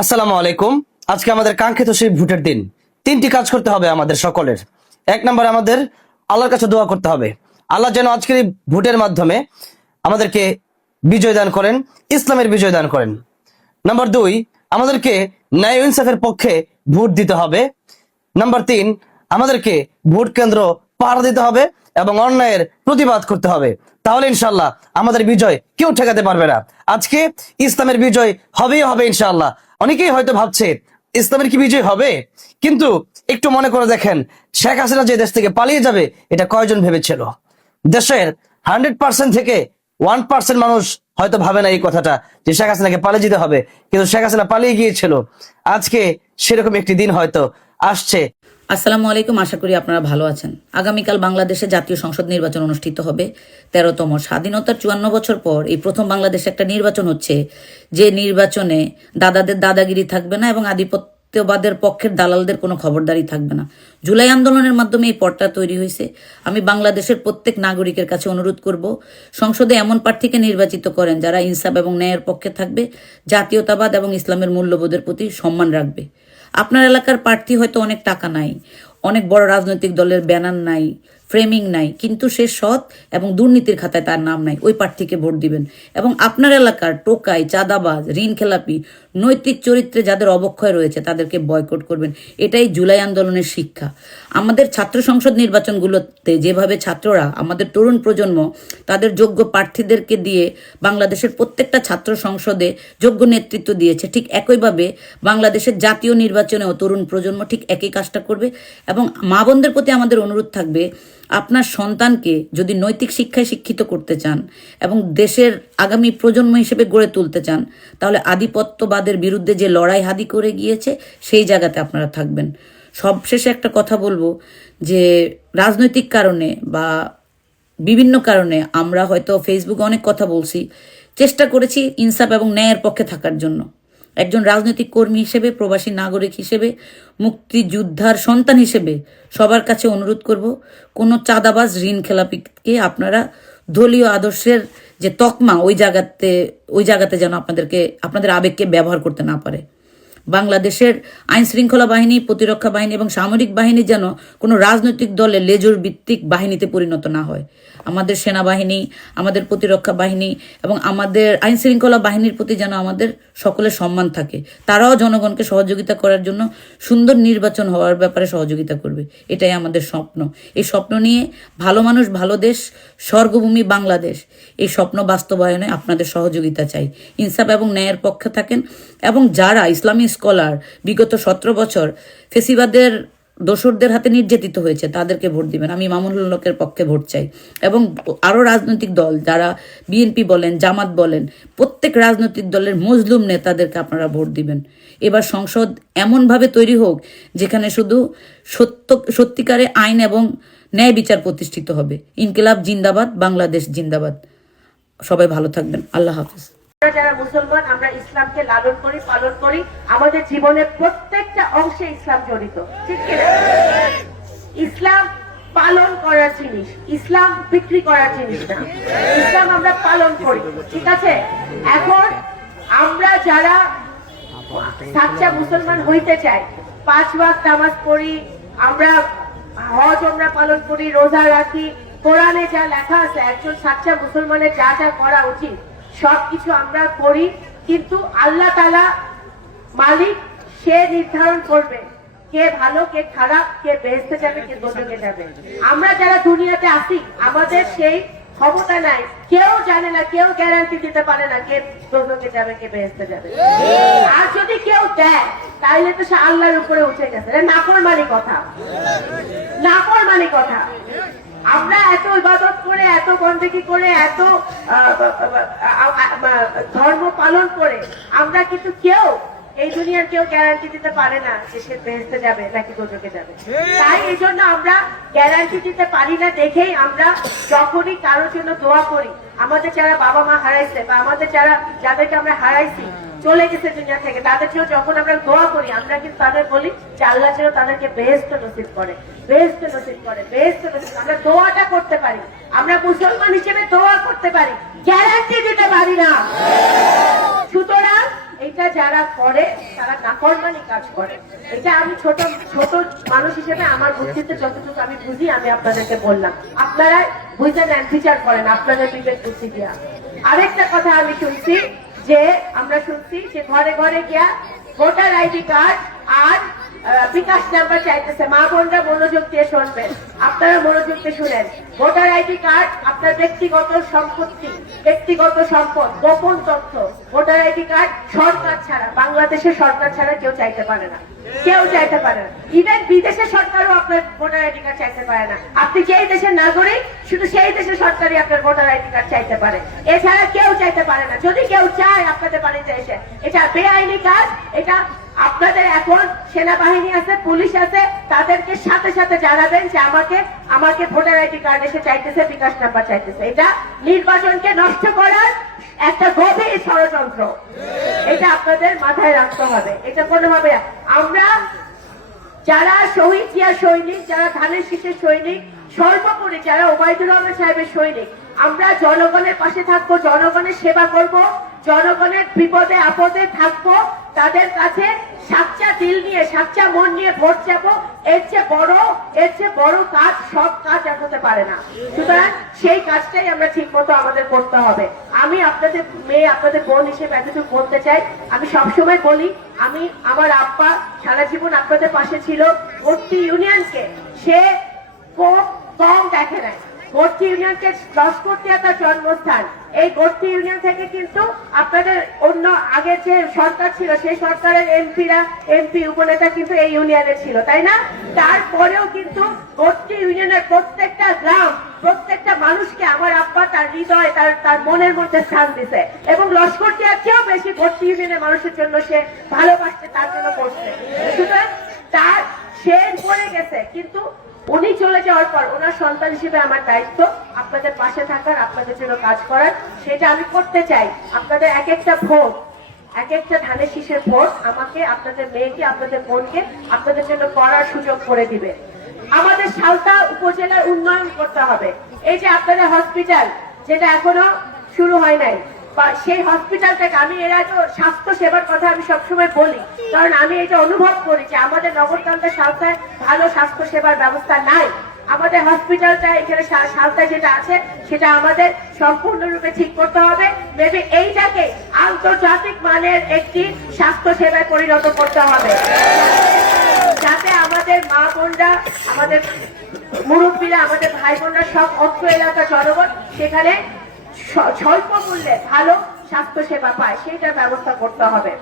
আসসালামু আলাইকুম। আজকে আমাদের কাঙ্ক্ষিত সেই ভোটের দিন। 3টি কাজ করতে হবে আমাদের সকলের। 1 নম্বরে আমাদের আল্লাহর কাছে দোয়া করতে হবে, আল্লাহ যেন আজকের এই ভোটের মাধ্যমে আমাদেরকে বিজয় দান করেন, ইসলামের বিজয় দান করেন। নাম্বার 2, আমাদেরকে ন্যায় ইনসাফের পক্ষে ভোট দিতে হবে। নাম্বার 3, আমাদেরকে ভোট কেন্দ্র পাহারা দিতে হবে এবং অন্যায়ের প্রতিবাদ করতে হবে। তাহলে ইনশাআল্লাহ আমাদের বিজয় কেউ ঠেকাতে পারবে না। আজকে ইসলামের বিজয় হবেই হবে ইনশাআল্লাহ। অনেকেই হয়তো ভাবছে ইসলামের কি বিজয় হবে, কিন্তু একটু মনে করে দেখেন, শেখ হাসিনা যে দেশ থেকে পালিয়ে যাবে এটা কয়জন ভেবেছিল? দেশের 100% থেকে 1% মানুষ হয়তো ভাবে না এই কথাটা যে শেখ হাসিনাকে পালিয়ে যেতে হবে, কিন্তু শেখ হাসিনা পালিয়ে গিয়েছিল। আজকে সেরকম একটি দিন হয়তো আসছে। আসসালামু আলাইকুম, আশা করি আপনারা ভালো আছেন। আগামীকাল বাংলাদেশে জাতীয় সংসদ নির্বাচন অনুষ্ঠিত হবে। 13তম স্বাধীনতার 54 বছর পর এই প্রথম বাংলাদেশে একটা নির্বাচন হচ্ছে, যে নির্বাচনে দাদাদের দাদাগিরি থাকবে না এবং আধিপত্যবাদের পক্ষের দালালদের কোনো খবরদারি থাকবে না। জুলাই আন্দোলনের মাধ্যমে এই পথটা তৈরি হয়েছে। আমি বাংলাদেশের প্রত্যেক নাগরিকের কাছে অনুরোধ করব, সংসদে এমন প্রার্থীকে নির্বাচিত করেন যারা ইনসাফ এবং ন্যায়ের পক্ষে থাকবে, জাতীয়তাবাদ এবং ইসলামের মূল্যবোধের প্রতি সম্মান রাখবে। আপনার এলাকার প্রার্থী হয়তো অনেক টাকা নাই, অনেক বড় রাজনৈতিক দলের ব্যানার নাই, ফ্রেমিং নাই, কিন্তু সে সৎ এবং দুর্নীতির খাতায় তার নাম নাই, ওই প্রার্থীকে ভোট দিবেন। এবং আপনার এলাকার টোকাই, চাঁদাবাজ, ঋণ খেলাপি, নৈতিক চরিত্রে যাদের অবক্ষয় রয়েছে তাদেরকে বয়কট করবেন। এটাই জুলাই আন্দোলনের শিক্ষা। আমাদের ছাত্র সংসদ নির্বাচনগুলোতে যেভাবে ছাত্ররা, আমাদের তরুণ প্রজন্ম তাদের যোগ্য প্রার্থীদেরকে দিয়ে বাংলাদেশের প্রত্যেকটা ছাত্র সংসদে যোগ্য নেতৃত্ব দিয়েছে, ঠিক একইভাবে বাংলাদেশের জাতীয় নির্বাচনেও তরুণ প্রজন্ম ঠিক একই কাজটা করবে। এবং মা বোনদের প্রতি আমাদের অনুরোধ থাকবে, আপনার সন্তানকে যদি নৈতিক শিক্ষায় শিক্ষিত করতে চান এবং দেশের আগামী প্রজন্ম হিসেবে গড়ে তুলতে চান, তাহলে আধিপত্যবাদের বিরুদ্ধে যে লড়াই হাদি করে গিয়েছে সেই জায়গাতে আপনারা থাকবেন। সবশেষে একটা কথা বলবো, যে রাজনৈতিক কারণে বা বিভিন্ন কারণে আমরা হয়তো ফেসবুকে অনেক কথা বলছি, চেষ্টা করেছি ইনসাফ এবং ন্যায়ের পক্ষে থাকার জন্য। একজন রাজনৈতিক কর্মী হিসেবে, প্রবাসী নাগরিক হিসেবে, মুক্তিযোদ্ধার সন্তান হিসেবে সবার কাছে অনুরোধ করব, কোনো চাঁদাবাজ, ঋণ খেলাপিকে আপনারা দলীয় আদর্শের যে তকমা ওই জায়গাতে যেন আপনাদের আবেগকে ব্যবহার করতে না পারে। বাংলাদেশের আইন শৃঙ্খলা বাহিনী, প্রতিরক্ষা বাহিনী এবং সামরিক বাহিনী যেন কোনো রাজনৈতিক দলের লেজুর ভিত্তিক বাহিনীতে পরিণত না হয়। আমাদের সেনাবাহিনী, আমাদের প্রতিরক্ষা বাহিনী এবং আমাদের আইন শৃঙ্খলা বাহিনীর প্রতি যেন আমাদের সকলের সম্মান থাকে। তারাও জনগণকে সহযোগিতা করার জন্য সুন্দর নির্বাচন হওয়ার ব্যাপারে সহযোগিতা করবে। এটাই আমাদের স্বপ্ন। এই স্বপ্ন নিয়ে ভালো মানুষ, ভালো দেশ, স্বর্গভূমি বাংলাদেশ, এই স্বপ্ন বাস্তবায়নে আপনাদের সহযোগিতা চাই। ইনসাফ এবং ন্যায়ের পক্ষে থাকেন এবং যারা ইসলামী স্কলার বিগত 17 বছর ফেসিবাদের দোসরদের হাতে নির্যাতিত হয়েছে তাদেরকে ভোট দিবেন। আমি মামুনুল হকের পক্ষে ভোট চাই। এবং আরও রাজনৈতিক দল যারা বিএনপি বলেন, জামাত বলেন, প্রত্যেক রাজনৈতিক দলের মজলুম নেতাদেরকে আপনারা ভোট দিবেন। এবার সংসদ এমনভাবে তৈরি হোক যেখানে শুধু সত্যিকারে আইন এবং ন্যায় বিচার প্রতিষ্ঠিত হবে। ইনকিলাব জিন্দাবাদ, বাংলাদেশ জিন্দাবাদ। সবাই ভালো থাকবেন। আল্লাহ হাফিজ। আমরা যারা মুসলমান, আমরা ইসলামকে লালন করি, পালন করি। আমাদের জীবনের প্রত্যেকটা অংশে ইসলাম জড়িত, ঠিক কিনা? ইসলাম পালন করার জিনিস, ইসলাম বিক্রি করার জিনিস না। ইসলাম আমরা পালন করি, ঠিক আছে? এখন আমরা যারা সাচ্চা মুসলমান হইতে চাই, 5 ওয়াক্ত নামাজ পড়ি, আমরা হজ আমরা পালন করি, রোজা রাখি, কোরআনে যা লেখা আছে একজন সাচ্চা মুসলমানের যা যা করা উচিত সবকিছু আমরা করি। কিন্তু আল্লাহ তাআলা মালিক, সে নির্ধারণ করবে কে ভালো, কে খারাপ, কে বেহেশতে যাবে, কে দোজখে যাবে। আমরা যারা দুনিয়াতে আসি আমাদের সেই ক্ষমতা নাই, কেউ জানে না, কেউ গ্যারান্টি দিতে পারে না কে দোজখে যাবে, কে বেহেশতে যাবে। আর যদি কেউ দেয় তাহলে তো সে আল্লাহর উপরে উঠে গেছে। নাফরমানি কথা, নাফরমানি কথা। আমরা এত ইবাদত করে, এত বন্দেগী করে, এত ধর্ম পালন করে আমরা কিন্তু কেউ এই দুনিয়ার কেউ গ্যারান্টি দিতে পারে না যে সে বেহেশতে যাবে নাকি দোজখে যাবে। তাই এই জন্য আমরা গ্যারান্টি দিতে পারি না দেখেই আমরা যখনই কারোর জন্য দোয়া করি, আমাদের যারা বাবা মা হারাইছে বা আমাদের যাদেরকে আমরা হারাইছি, চলে গেছে দুনিয়া থেকে, তাদের জন্য যখন আমরা দোয়া করি আমরা কিন্তু তাদের বলি যে আল্লাহ যেন তাদেরকে বেহেশত নসিব করে, বেহেশত নসিব করে, বেহেশত নসিব। আমরা দোয়াটা করতে পারি, আমরা মুসলমান হিসেবে দোয়া করতে পারি, গ্যারান্টি দিতে পারি না। সুতরাং এটা যারা করে তারা নাফরমানি কাজ করে। এটা আমি ছোট ছোট মানুষ হিসেবে আমার বুদ্ধিতে যতটুকু আমি বুঝি আমি আপনাদেরকে বললাম, আপনারা বুঝে নেন, বিচার করেন আপনাদের বিবেক বুদ্ধি দিয়া। আরেকটা কথা আমি শুনছি যে ঘরে ঘরে গিয়া ভোটার আইডি কার্ড আর বিকাশ নাম্বার চাইতেছে। মা বোনরা মনোযোগ দিয়ে শুনবেন, আপনারা মনোযোগ দিয়ে শুনেন। ভোটার আইডি কার্ড আপনার ব্যক্তিগত সম্পত্তি, ব্যক্তিগত সম্পদ, গোপন তথ্য। ভোটার আইডি কার্ড সরকার ছাড়া, বাংলাদেশের সরকার ছাড়া কেউ চাইতে পারে না, কেউ চাইতে পারে না। ইভেন বিদেশের সরকারও আপনার ভোটার আইডি কার্ড চাইতে পারে না। আপনি যেই দেশের নাগরিক শুধু সেই দেশের সরকারই আপনার ভোটার আইডি কার্ড চাইতে পারে, এছাড়া কেউ চাইতে পারে না। যদি কেউ চায় আপনাদের বাড়িতে এসে, এটা বেআইনি কাজ। এটা আপনাদের এখন সেনাবাহিনী আছে, পুলিশ আছে, তাদেরকে সাথে সাথে জানাবেন যে আমাকে ভোটার আইডি কার্ড এসে চাইতেছে, বিকাশ নাম্বার চাইতেছে। এটা নির্বাচনকে নষ্ট করার একটা গভীর ষড়যন্ত্র। এটা আপনাদের মাথায় রাখতে হবে। এটা কোনোভাবে আমরা যারা শহীদ জিয়া সৈনিক, যারা ধানের শীষের সৈনিক, সর্বোপরি যারা ওবায়দুর রহমান সাহেবের সৈনিক, আমরা জনগণের পাশে থাকবো, জনগণের সেবা করব, জনগণের বিপদে আপদে থাকবো, তাদের কাছে সাচ্চা দিল নিয়ে, সাচ্চা মন নিয়ে ভোট চাবো। এর চেয়ে বড় কাজ সব কাজ আর হতে পারে না। সুতরাং সেই কাজটাই আমরা ঠিক মতো আমাদের করতে হবে। আমি আপনাদের মেয়ে, আপনাদের বোন হিসেবে এতটুকু বলতে চাই, আমি সবসময় বলি, আমার আব্বা সারা জীবন আপনাদের পাশে ছিল। ভর্তি ইউনিয়নকে সে কম দেখে নেয়। ভর্তি ইউনিয়নকে লস্করটিয়া তার জন্মস্থান। এই ভর্তি ইউনিয়ন থেকে কিন্তু আপনাদের অন্য আগের যে সরকার ছিল সেই সরকারের এমপি উপনেতা কিন্তু এই ইউনিয়নের ছিল, তাই না? তারপরেও কিন্তু ভর্তি ইউনিয়নের প্রত্যেকটা গ্রাম, প্রত্যেকটা মানুষকে আমার আব্বা তার হৃদয়, তার মনের মধ্যে স্থান দিছে, এবং লস্করটিয়ার চেয়েও বেশি ভর্তি ইউনিয়নের মানুষের জন্য সে ভালোবাসছে, তার জন্য করছে। সুতরাং সে পড়ে গেছে, কিন্তু উনি চলে যাওয়ার পর ওনার সন্তান হিসেবে আমার দায়িত্ব আপনাদের পাশে থাকার, আপনাদের জন্য কাজ করার। সেটা আমি করতে চাই। আপনাদের এক একটা ভোট, এক একটা ধানের শীষের ভোট আমাকে, আপনাদের মেয়েকে, আপনাদের বোনকে আপনাদের জন্য করার সুযোগ করে দিবে। আমাদের সালতা উপজেলার উন্নয়ন করতে হবে। এই যে আপনাদের হসপিটাল, যেটা এখনো শুরু হয় নাই, সেই হসপিটালটাকে আমি এর আগে স্বাস্থ্য সেবার কথা আমি সবসময় বলি, কারণ আমি এটা অনুভব করি যে আমাদের নগরকান্দা সালতায় ভালো স্বাস্থ্য সেবার ব্যবস্থা নাই। আমাদের হসপিটালটা এখানে সালতায় যেটা আছে সেটা আমাদের সম্পূর্ণরূপে ঠিক করতে হবে। মেবি এইটাকে আন্তর্জাতিক মানের একটি স্বাস্থ্য সেবায় পরিণত করতে হবে, যাতে আমাদের মা বোনরা, আমাদের মুরব্বীরা, আমাদের ভাই বোনরা, সব অত্র এলাকার জনগণ সেখানে স্বল্প মূল্যে ভালো স্বাস্থ্য সেবা পায়, সেটার ব্যবস্থা করতে হবে।